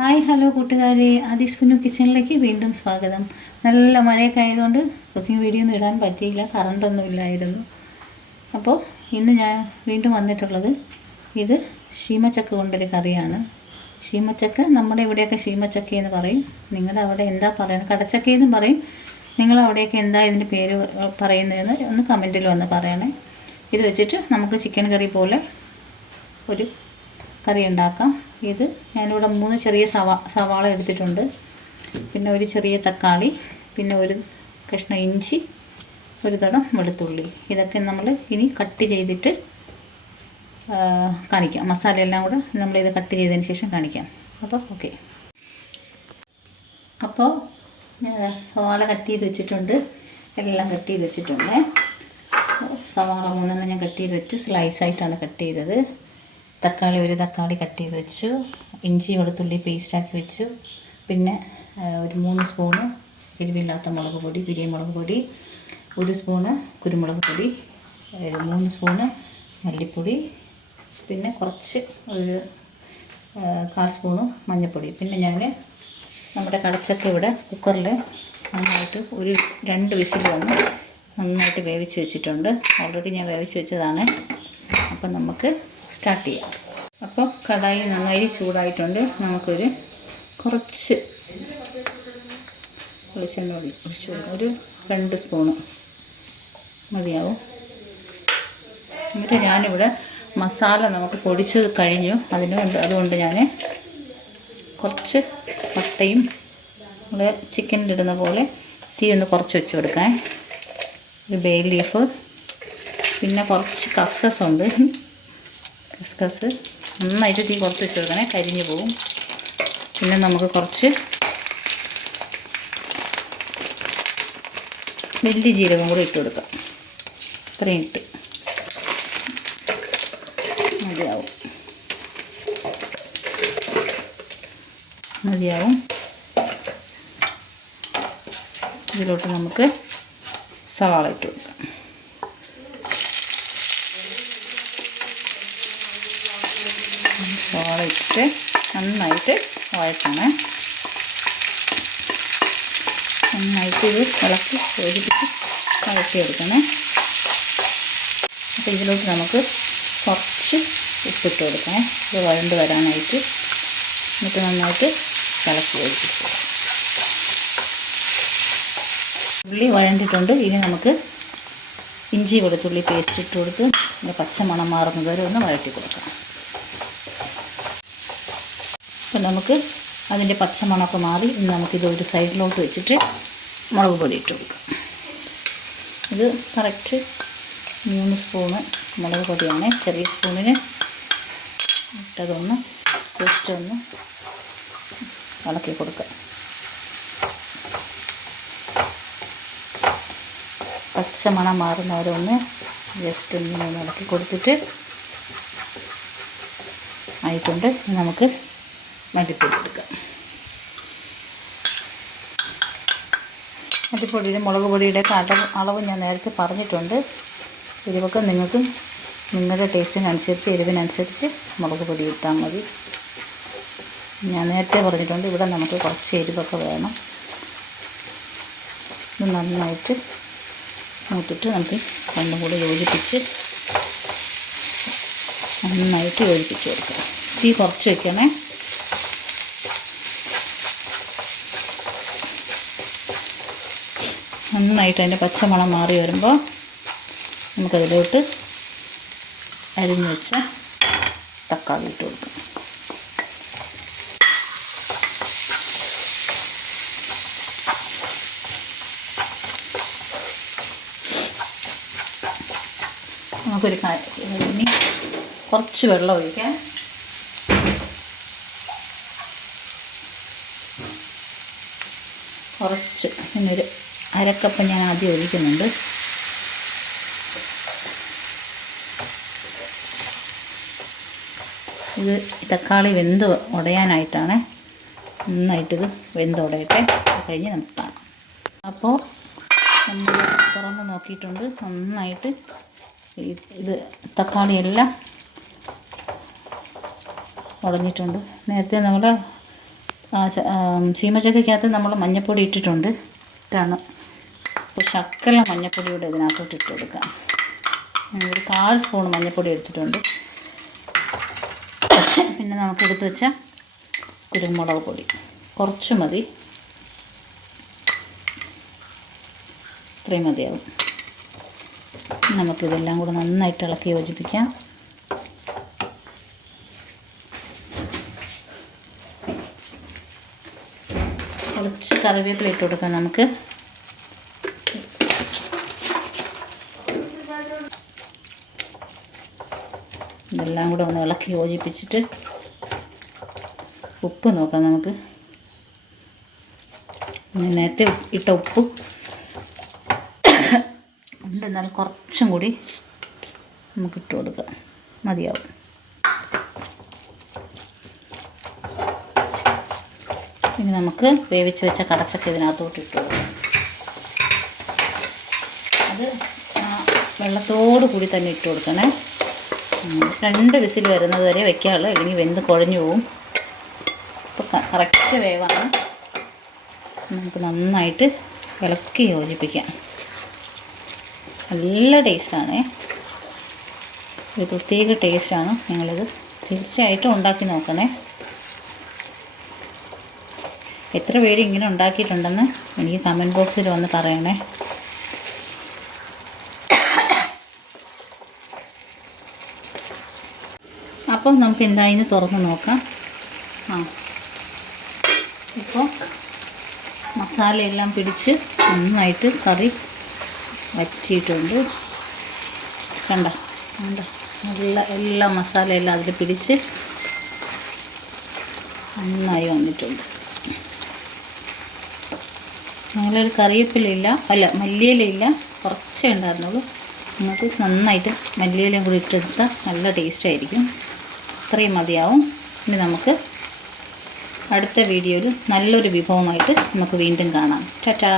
Hi hello കൂട്ടുകാരെ. അതിസ്പുന്നു കിച്ചണിലേക്ക് വീണ്ടും സ്വാഗതം. നല്ല മഴയൊക്കെ ആയതുകൊണ്ട് കുക്കിംഗ് വീഡിയോ ഒന്നും ഇടാൻ പറ്റിയില്ല കറണ്ടൊന്നും ഇല്ലായിരുന്നു. അപ്പോൾ ഇന്ന് ഞാൻ വീണ്ടും വന്നിട്ടുള്ളത് ഇത് ഷീമച്ചക്ക കൊണ്ടൊരു കറിയാണ്. ഷീമച്ചക്ക നമ്മുടെ ഇവിടെയൊക്കെ ഷീമച്ചക്ക എന്ന് പറയും. നിങ്ങളുടെ അവിടെ എന്താ പറയുന്നത് കടച്ചക്ക എന്നും പറയും. നിങ്ങൾ അവിടെയൊക്കെ എന്താ ഇതിന്റെ പേര് പറയുന്നതെന്ന് ഒന്ന് കമന്റിൽ വന്ന് പറയണേ. ഇത് വെച്ചിട്ട് നമുക്ക് ചിക്കൻ കറി പോലെ ഒരു കറി ഉണ്ടാക്കാം. ഇത് ഞാനിവിടെ മൂന്ന് ചെറിയ സവാ സവാള എടുത്തിട്ടുണ്ട്. പിന്നെ ഒരു ചെറിയ തക്കാളി പിന്നെ ഒരു കഷ്ണം ഇഞ്ചി ഒരു തടം വെളുത്തുള്ളി. ഇതൊക്കെ നമ്മൾ ഇനി കട്ട് ചെയ്തിട്ട് കാണിക്കാം. മസാല എല്ലാം കൂടെ നമ്മളിത് കട്ട് ചെയ്തതിന് ശേഷം കാണിക്കാം. അപ്പോൾ ഓക്കെ. അപ്പോൾ സവാള കട്ട് ചെയ്ത് വെച്ചിട്ടുണ്ട്. എല്ലാം കട്ട് ചെയ്ത് വെച്ചിട്ടുണ്ട്. സവാള മൂന്നെണ്ണം ഞാൻ കട്ട് ചെയ്ത് വെച്ച്. സ്ലൈസായിട്ടാണ് കട്ട് ചെയ്തത്. തക്കാളി ഒരു തക്കാളി കട്ട് ചെയ്ത് വെച്ചു. ഇഞ്ചി വെളുത്തുള്ളി പേസ്റ്റാക്കി വെച്ചു. പിന്നെ ഒരു മൂന്ന് സ്പൂണ് എരിവില്ലാത്ത മുളക് പൊടി പിരിയമുളക് പൊടി ഒരു സ്പൂണ് കുരുമുളക് പൊടി മൂന്ന് സ്പൂണ് മല്ലിപ്പൊടി പിന്നെ കുറച്ച് ഒരു കാൽ സ്പൂണ് മഞ്ഞൾപ്പൊടി. പിന്നെ ഞാൻ നമ്മുടെ കടച്ചക്ക ഇവിടെ കുക്കറിൽ നന്നായിട്ട് ഒരു രണ്ട് വിസിൽ വന്ന് നന്നായിട്ട് വേവിച്ച് വെച്ചിട്ടുണ്ട്. ഓൾറെഡി ഞാൻ വേവിച്ച് വെച്ചതാണ്. അപ്പം നമുക്ക് സ്റ്റാർട്ട് ചെയ്യാം. അപ്പോൾ കടായി നന്നായി ചൂടായിട്ടുണ്ട്. നമുക്കൊരു കുറച്ച് വെളിച്ചെണ്ണ ഒഴിച്ച് ഒരു രണ്ട് സ്പൂണ് മതിയാവും. എന്നിട്ട് ഞാനിവിടെ മസാല നമുക്ക് പൊടിച്ച് കഴിഞ്ഞു. അതിന് അതുകൊണ്ട് ഞാൻ കുറച്ച് പട്ടയും നമ്മൾ ചിക്കനിലിടുന്ന പോലെ തീ ഒന്ന് കുറച്ച് വെച്ച് കൊടുക്കാൻ ഒരു ബേ ലീഫ് പിന്നെ കുറച്ച് കസ്റ്റസ് ഉണ്ട്. കസ്കസ് നന്നായിട്ട് തീ കുറച്ച് വെച്ച് കൊടുക്കണേ. കരിഞ്ഞു പോവും. പിന്നെ നമുക്ക് കുറച്ച് വലിയ ജീരകം കൂടി ഇട്ട് കൊടുക്കാം. ഇത്രയും ഇട്ട്. മതിയാവും. മതിയാവും. ഇതിലോട്ട് നമുക്ക് സവാള ഇട്ട് ഇട്ടിട്ട് നന്നായിട്ട് വഴറ്റണേ. നന്നായിട്ട് ഇത് ഇളക്കി യോജിപ്പിച്ച് വഴറ്റിയെടുക്കണേ. അപ്പോൾ ഇതിലോട്ട് നമുക്ക് കുറച്ച് ഉപ്പിട്ട് കൊടുക്കണേ. ഇത് വഴണ്ട് വരാനായിട്ട് എന്നിട്ട് നന്നായിട്ട് ഇളക്കി യോജിപ്പിച്ച് ഉള്ളി വഴണ്ടിട്ടുണ്ട്. ഇനി നമുക്ക് ഇഞ്ചി വെളുത്തുള്ളി പേസ്റ്റ് ഇട്ട് കൊടുത്ത് പച്ചമണം മാറുന്നത് വരെ ഒന്ന് വഴറ്റി കൊടുക്കാം അപ്പം നമുക്ക് അതിന്റെ പച്ചമണമൊക്കെ മാറി ഇനി നമുക്കിത് ഒരു സൈഡിലോട്ട് വെച്ചിട്ട് മുളക് പൊടി ഇട്ട് കൊടുക്കാം. ഇത് കറക്റ്റ് മൂന്ന് സ്പൂണ് മുളക് പൊടിയാണ്. ചെറിയ സ്പൂണിന് ഇട്ടതൊന്ന് ജസ്റ്റ് ഒന്ന് ഇളക്കി കൊടുക്കുക. പച്ചമണം മണം ഒന്ന് ജസ്റ്റ് ഒന്ന് ഇളക്കി കൊടുത്തിട്ട് ആയിട്ടുണ്ട്. നമുക്ക് മല്ലിപ്പൊടി എടുക്കാം മല്ലിപ്പൊടിയുടെ മുളക് പൊടിയുടെ അളവ് അളവ് ഞാൻ നേരത്തെ പറഞ്ഞിട്ടുണ്ട്. എരിവൊക്കെ നിങ്ങൾക്കും നിങ്ങളുടെ ടേസ്റ്റിനനുസരിച്ച് എരിവിനനുസരിച്ച് മുളക് പൊടി ഇട്ടാൽ മതി. ഞാൻ നേരത്തെ പറഞ്ഞിട്ടുണ്ട് ഇവിടെ നമുക്ക് കുറച്ച് എരിവൊക്കെ വേണം. ഇത് നന്നായിട്ട് മൂത്തിട്ട് നമുക്ക് രണ്ടും കൂടി യോജിപ്പിച്ച് നന്നായിട്ട് യോജിപ്പിച്ച് കൊടുക്കാം തീ കുറച്ച് വെക്കണേ. നന്നായിട്ട് അതിന്റെ പച്ചമണം മാറി വരുമ്പോൾ നമുക്കതിലോട്ട് അരിഞ്ഞ് വെച്ച തക്കാളി ഇട്ട് കൊടുക്കാം. നമുക്കൊരു ഇനി കുറച്ച് വെള്ളം ഒഴിക്കാം. കുറച്ച് ഒരു അരക്കപ്പ് ഞാൻ ആദ്യം ഒഴിക്കുന്നുണ്ട്. ഇത് തക്കാളി വെന്ത് ഉടയാനായിട്ടാണ് നന്നായിട്ടിത് വെന്ത് ഉടയട്ടെ. അത് കഴിഞ്ഞ് നമുക്ക് അപ്പോൾ നമ്മൾ തുറന്ന് നോക്കിയിട്ടുണ്ട്. നന്നായിട്ട് ഇത് തക്കാളിയെല്ലാം ഉടഞ്ഞിട്ടുണ്ട്. നേരത്തെ നമ്മൾ ചീമച്ചക്കയ്ക്കകത്ത് നമ്മൾ മഞ്ഞൾപ്പൊടി ഇട്ടിട്ടുണ്ട്. ഇട്ടാണ് ഇപ്പോൾ ശക്കല മഞ്ഞൾപ്പൊടി കൂടെ ഇതിനകത്തോട്ട് ഇട്ട് കൊടുക്കാം. ഒരു കാൽ സ്പൂൺ മഞ്ഞൾപ്പൊടി എടുത്തിട്ടുണ്ട്. പിന്നെ നമുക്ക് എടുത്ത് വെച്ച കുരുമുളക് പൊടി. കുറച്ച് മതി. ഇത്രയും മതിയാവും. നമുക്കിതെല്ലാം കൂടെ നന്നായിട്ട് ഇളക്കി യോജിപ്പിക്കാം. കുറച്ച് കറിവേപ്പില ഇട്ട് കൊടുക്കാം നമുക്ക്. ഇതെല്ലാം കൂടെ ഒന്ന് ഇളക്കി യോജിപ്പിച്ചിട്ട് ഉപ്പ് നോക്കാം നമുക്ക്. നേരത്തെ ഇട്ട ഉപ്പ്. ഉണ്ട് എന്നാൽ കുറച്ചും കൂടി നമുക്ക് ഇട്ട് കൊടുക്കാം. മതിയാവും. ഇനി നമുക്ക് വേവിച്ച് വെച്ച കടച്ചൊക്കെ ഇതിനകത്തോട്ട് ഇട്ട് കൊടുക്കാം. അത് വെള്ളത്തോടു കൂടി തന്നെ ഇട്ട് കൊടുക്കണേ. രണ്ട് വിസിൽ വരുന്നത് വരെ വെക്കാറുള്ളൂ അല്ലെങ്കിൽ വെന്ത് കുഴഞ്ഞു പോവും. അപ്പോൾ കറക്റ്റ് വേവാണ്. നമുക്ക് നന്നായിട്ട് ഇളക്കി യോജിപ്പിക്കാം. നല്ല ടേസ്റ്റാണ് ഒരു പ്രത്യേക ടേസ്റ്റാണ് ഞങ്ങളിത്. തീർച്ചയായിട്ടും ഉണ്ടാക്കി നോക്കണേ. എത്ര പേര് ഇങ്ങനെ ഉണ്ടാക്കിയിട്ടുണ്ടെന്ന് എനിക്ക് കമന്റ് ബോക്സിൽ വന്ന് പറയണേ. അപ്പം നമുക്ക് എന്തായിന്ന് തുറന്ന് നോക്കാം. ആ. ഇപ്പോൾ മസാലയെല്ലാം പിടിച്ച് നന്നായിട്ട് കറി വറ്റിയിട്ടുണ്ട്. കണ്ട? കണ്ട? നല്ല എല്ലാ മസാലയെല്ലാം അതിൽ പിടിച്ച് നന്നായി വന്നിട്ടുണ്ട്. ഞങ്ങളൊരു കറിവേപ്പിലയില്ല അല്ല മല്ലിയിലയില്ല കുറച്ചേ ഉണ്ടായിരുന്നുള്ളൂ. നിങ്ങൾക്ക് നന്നായിട്ട് മല്ലിയിലയും കൂടി ഇട്ടെടുത്താൽ നല്ല ടേസ്റ്റ് ആയിരിക്കും. ഇത്രയും മതിയാവും. ഇനി നമുക്ക് അടുത്ത വീഡിയോയിൽ നല്ലൊരു വിഭവമായിട്ട് നമുക്ക് വീണ്ടും കാണാം. ടാറ്റാ.